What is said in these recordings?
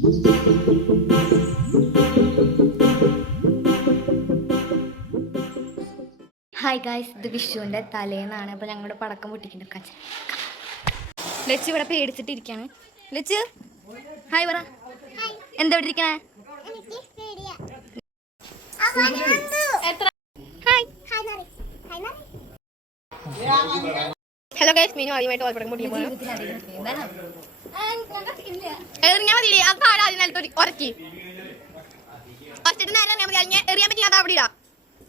Hi guys, ഇത് വിഷുവിൻ്റെ തലേന്നാണ്. അപ്പോൾ ഞങ്ങളുടെ പടക്കം പൊട്ടിക്കുന്നുണ്ട്. കച്ച ലച്ചു ഇവിടെ പേടിച്ചിട്ടിരിക്കുകയാണ്. ലച്ചു ഹായ് പറ. എന്താ ഇവിടെ ഇരിക്കണേ? ഹലോ ഗൈസ്, മീനു ആദ്യമായിട്ട് പടക്കം പൊട്ടിക്കാൻ പോകുന്നു. എറിഞ്ഞാൽ മതി. അത് താഴെ ആദ്യം നിലത്ത് ഉരക്കി ഫസ്റ്റ് നേരെ എറിയാൻ പറ്റി. അത് അവിടെ ഇടാം.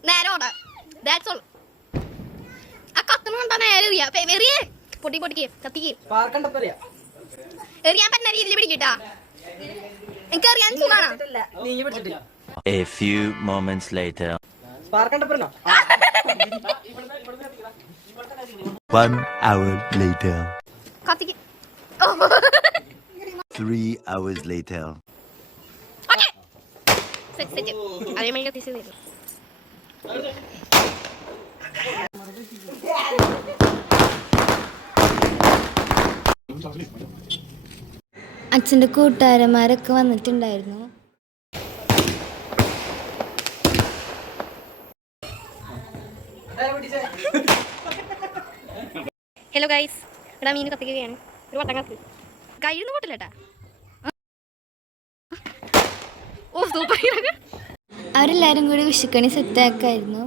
നേരെ ഓടാ. That's all. ആ കത്തണ കണ്ടാ നേരെ എറിയാ. എറിയേ പൊട്ടിക്ക് കത്തിക്ക്. എറിയാൻ പറ്റുന്ന രീതിയിൽ പിടിക്കട്ടാ. എനിക്ക് എറിയാൻ സുഖാണ്. A few moments later. 1 hour later. കത്തിക്ക്. 3 hours later. Okay set അതേ മണി കത്തിച്ച് തരും. അച്ഛൻ്റെ കൂട്ടുകാരന്മാരൊക്കെ വന്നിട്ടുണ്ടായിരുന്നു. ഹലോ ഗൈസ്, ഇവിടെ മീൻ കത്തിക്കുകയാണ്. ഒരു വട്ടം കത്തി കയ്യിൽ നിന്ന് പൊട്ടില്ലേട്ടാ. ഓ സൂപ്പർ. അവരെല്ലാവരും കൂടി വിഷുക്കണി സെറ്റാക്കായിരുന്നു.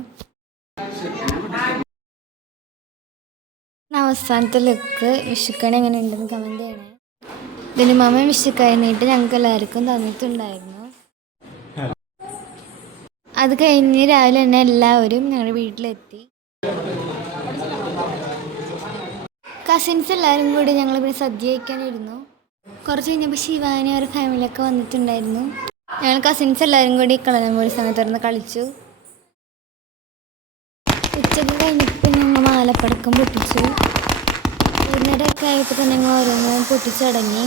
അവസാനത്തെ ലുക്ക് വിഷുക്കണി എങ്ങനെ ഉണ്ടെന്ന് കമൻറ്റ് ചെയ്യണേ. ഇതിന് മാമ വിഷുക്കഴിഞ്ഞിട്ട് ഞങ്ങൾക്ക് എല്ലാവർക്കും തന്നിട്ടുണ്ടായിരുന്നു. അത് കഴിഞ്ഞ് രാവിലെ തന്നെ എല്ലാവരും ഞങ്ങളുടെ വീട്ടിലെത്തി. കസിൻസ് എല്ലാവരും കൂടി ഞങ്ങൾ പിന്നെ സദ്യ കഴിക്കാനിരുന്നു. കുറച്ച് കഴിഞ്ഞപ്പോൾ ശിവാനി അവരുടെ ഫാമിലിയൊക്കെ വന്നിട്ടുണ്ടായിരുന്നു. ഞങ്ങൾ കസിൻസ് എല്ലാവരും കൂടി കളനമ്പൂരി സമയത്ത് കളിച്ചു. ഉച്ചയ്ക്ക് കഴിഞ്ഞപ്പോൾ ഞങ്ങൾ മാലപ്പടക്കം പൊട്ടിച്ചു. വൈകുന്നേരമൊക്കെ ആയപ്പോൾ തന്നെ ഞങ്ങൾ ഓരോന്നും പൊട്ടിച്ചടങ്ങി.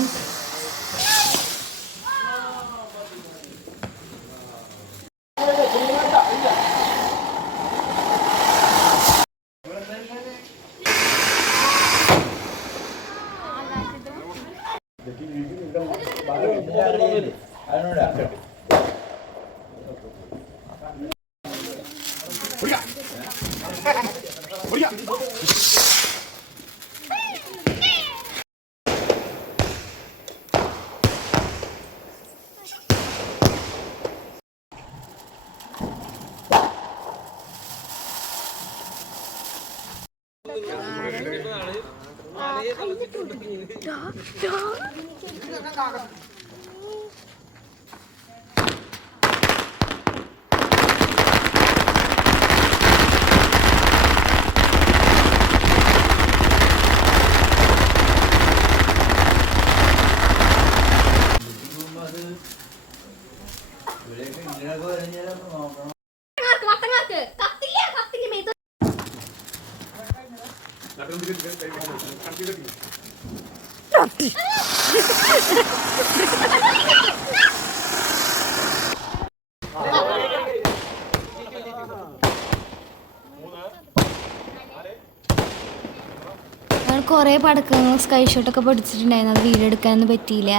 കുറേ പടക്കങ്ങൾ സ്കൈ ഷോട്ടൊക്കെ പൊടിച്ചിട്ടുണ്ടായിരുന്നു. അത് വീഡിയോ എടുക്കാനൊന്നും പറ്റിയില്ല.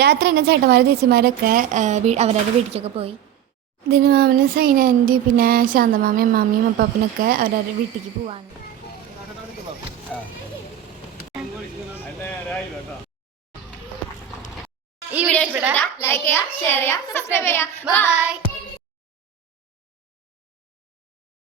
രാത്രി തന്നെ ചേട്ടന്മാരും ചേച്ചിമാരൊക്കെ അവരവരുടെ വീട്ടിലേക്കൊക്കെ പോയി. ഇതിന് മാമനും സൈനാൻറ്റി പിന്നെ ശാന്തമാമയും അമ്മാമ്മയും അപ്പാപ്പനൊക്കെ അവരവരുടെ വീട്ടിലേക്ക് പോവാണ്. ഈ വീഡിയോ ഇഷ്ടപ്പെട്ടാൽ ലൈക്ക് ചെയ്യുക, ഷെയർ ചെയ്യുക, സബ്സ്ക്രൈബ് ചെയ്യുക. ബൈ.